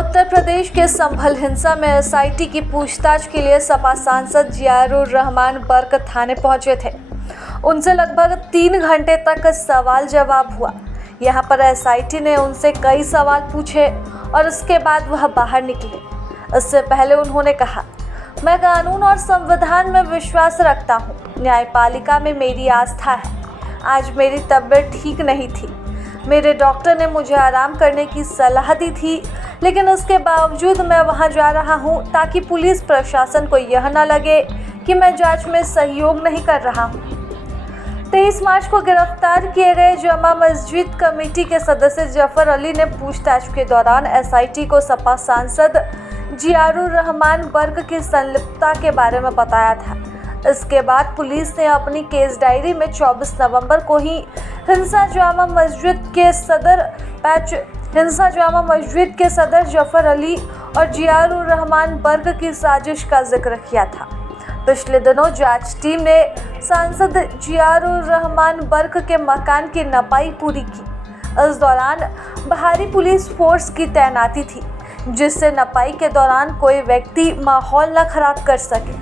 उत्तर प्रदेश के संभल हिंसा में एसआईटी की पूछताछ के लिए सपा सांसद जियाउर रहमान बर्क थाने पहुंचे थे। उनसे लगभग 3 घंटे तक सवाल जवाब हुआ। यहां पर एसआईटी ने उनसे कई सवाल पूछे और उसके बाद वह बाहर निकले। इससे पहले उन्होंने कहा, मैं कानून और संविधान में विश्वास रखता हूँ। न्यायपालिका में मेरी आस्था है। आज मेरी तबीयत ठीक नहीं थी। मेरे डॉक्टर ने मुझे आराम करने की सलाह दी थी, लेकिन उसके बावजूद मैं वहां जा रहा हूं ताकि पुलिस प्रशासन को यह न लगे कि मैं जांच में सहयोग नहीं कर रहा हूं। 23 मार्च को गिरफ्तार किए गए जामा मस्जिद कमेटी के सदस्य जफर अली ने पूछताछ के दौरान एसआईटी को सपा सांसद जियाउर रहमान बर्क की संलिप्तता के बारे में बताया था। इसके बाद पुलिस ने अपनी केस डायरी में 24 नवंबर को ही हिंसा जामा मस्जिद के सदर जफर अली और जियाउर रहमान बर्क की साजिश का जिक्र किया था। पिछले दिनों जांच टीम ने सांसद जियाउर रहमान बर्क के मकान की नपाई पूरी की। इस दौरान बाहरी पुलिस फोर्स की तैनाती थी, जिससे नपाई के दौरान कोई व्यक्ति माहौल न खराब कर सके।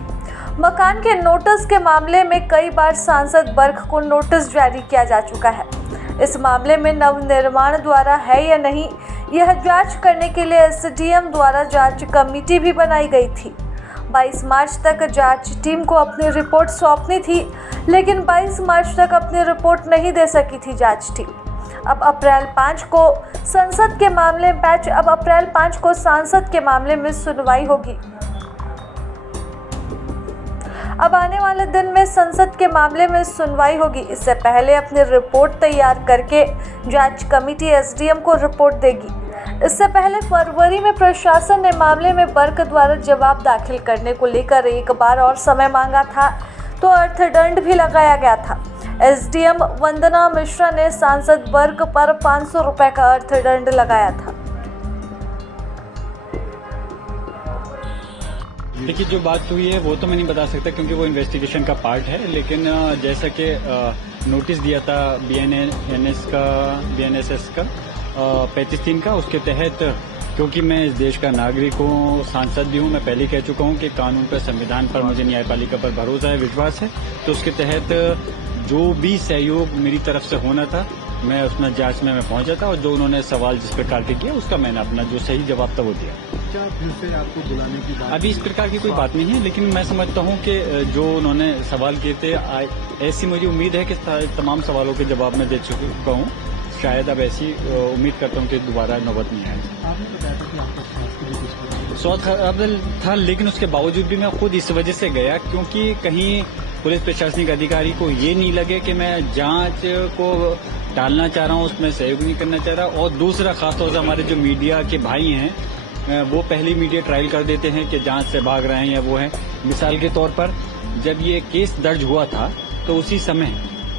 मकान के नोटिस के मामले में कई बार सांसद बर्क को नोटिस जारी किया जा चुका है। इस मामले में नवनिर्माण द्वारा है या नहीं, यह जांच करने के लिए एसडीएम द्वारा जांच कमेटी भी बनाई गई थी। 22 मार्च तक जांच टीम को अपनी रिपोर्ट सौंपनी थी, लेकिन 22 मार्च तक अपनी रिपोर्ट नहीं दे सकी थी जांच टीम। अब अप्रैल 5 को सांसद के मामले में सुनवाई होगी। अब आने वाले दिन में संसद के मामले में सुनवाई होगी। इससे पहले अपनी रिपोर्ट तैयार करके जांच कमेटी एसडीएम को रिपोर्ट देगी। इससे पहले फरवरी में प्रशासन ने मामले में बर्क द्वारा जवाब दाखिल करने को लेकर एक बार और समय मांगा था, तो अर्थदंड भी लगाया गया था। एसडीएम वंदना मिश्रा ने सांसद बर्क पर 500 रुपये का अर्थदंड लगाया था। देखिए, जो बात हुई है वो तो मैं नहीं बता सकता क्योंकि वो इन्वेस्टिगेशन का पार्ट है, लेकिन जैसा कि नोटिस दिया था बीएनएसएस का 35(3) का, उसके तहत क्योंकि मैं इस देश का नागरिक हूँ, सांसद भी हूँ, मैं पहले कह चुका हूँ कि कानून पर, संविधान पर मुझे न्यायपालिका पर भरोसा है, विश्वास है। तो उसके तहत जो भी सहयोग मेरी तरफ से होना था, मैं उसमें जांच में मैं पहुंचा था और जो उन्होंने सवाल जिस प्रकार के किए उसका मैंने अपना जो सही जवाब था वो दिया। क्या फिर से आपको बुलाने की बात? अभी इस प्रकार की कोई बात नहीं है, लेकिन मैं समझता हूं कि जो उन्होंने सवाल किए थे, ऐसी मुझे उम्मीद है कि तमाम सवालों के जवाब मैं दे चुका हूं। शायद अब ऐसी उम्मीद करता हूं कि दोबारा नौबत नहीं आएगी। आपने बताया था कि आपका स्वास्थ्य खराब था, लेकिन उसके बावजूद भी मैं खुद इस वजह से गया क्योंकि कहीं पुलिस प्रशासनिक अधिकारी को ये नहीं लगे कि मैं जांच को टालना चाह रहा हूं, उसमें सहयोग नहीं करना चाह रहा। और दूसरा, खासतौर से हमारे जो मीडिया के भाई हैं, वो पहले मीडिया ट्रायल कर देते हैं कि जांच से भाग रहे हैं या वो हैं। मिसाल के तौर पर जब ये केस दर्ज हुआ था तो उसी समय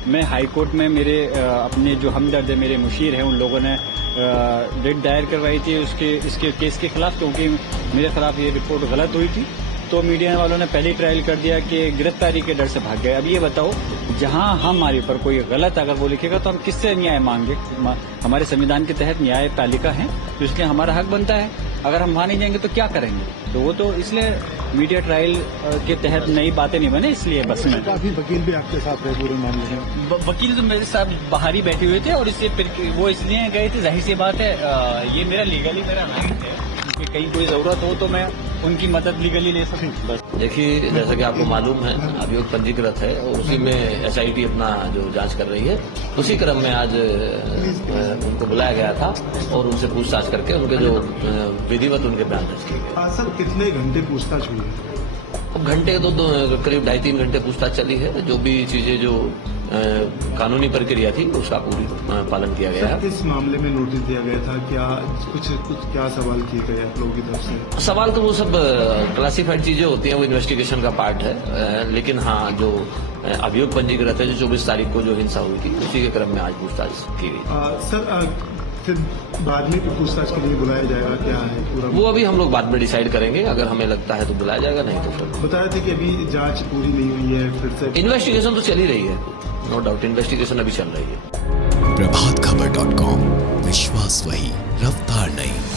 मैं हाईकोर्ट में मेरे अपने जो हमदर्द है, मेरे मुशीर हैं, उन लोगों ने रिट दायर करवाई थी इसके केस के खिलाफ, क्योंकि मेरे खिलाफ ये रिपोर्ट गलत हुई थी। तो मीडिया वालों ने पहले ट्रायल कर दिया कि गिरफ्तारी के डर से भाग गए। अब ये बताओ, जहां हमारे ऊपर कोई गलत अगर वो लिखेगा तो हम किससे न्याय मांगे? हमारे संविधान के तहत न्यायपालिका है, तो इसलिए हमारा हक बनता है। अगर हम वहां नहीं जाएंगे तो क्या करेंगे? तो वो तो इसलिए मीडिया ट्रायल के तहत नई बातें नहीं बने, इसलिए बस में। काफी वकील भी आपके साथ रहे पूरे मामले में? वकील तो मेरे साथ बाहर ही बैठे हुए थे और वो इसलिए गए थे, जाहिर सी बात है, ये मेरा लीगली मेरा राइट है कि कहीं कोई जरूरत हो तो मैं उनकी मदद लीगली ले सकूं। बस देखिए, जैसा कि आपको मालूम है, अभियोग पंजीकृत है और उसी में एसआईटी अपना जो जांच कर रही है, उसी क्रम में आज उनको बुलाया गया था और उनसे पूछताछ करके उनके जो विधिवत उनके बयान दर्ज किए गए। सर, कितने घंटे पूछताछ हुई है? अब घंटे तो करीब 2.5-3 घंटे पूछताछ चली है। जो भी चीजें जो कानूनी प्रक्रिया थी उसका पूरी पालन किया गया है। किस मामले में नोटिस दिया गया था? क्या कुछ क्या सवाल किए गए आप लोगों की तरफ से? सवाल तो वो सब क्लासिफाइड चीजें होती हैं, वो इन्वेस्टिगेशन का पार्ट है। लेकिन हाँ, जो अभियोग पंजीकृत है, जो 24 तारीख को जो हिंसा हुई थी, उसी के क्रम में आज पूछताछ की गई। सर, फिर बाद में पूछताछ के लिए बुलाया जाएगा, क्या है पूरा? वो अभी हम लोग बाद में डिसाइड करेंगे। अगर हमें लगता है तो बुलाया जाएगा, नहीं तो फिर। बता रहे थे कि अभी जांच पूरी नहीं हुई है, फिर से इन्वेस्टिगेशन तो चल ही रही है, नो डाउट इन्वेस्टिगेशन अभी चल रही है। प्रभातखबर.com, विश्वास वही, रफ्तार नहीं।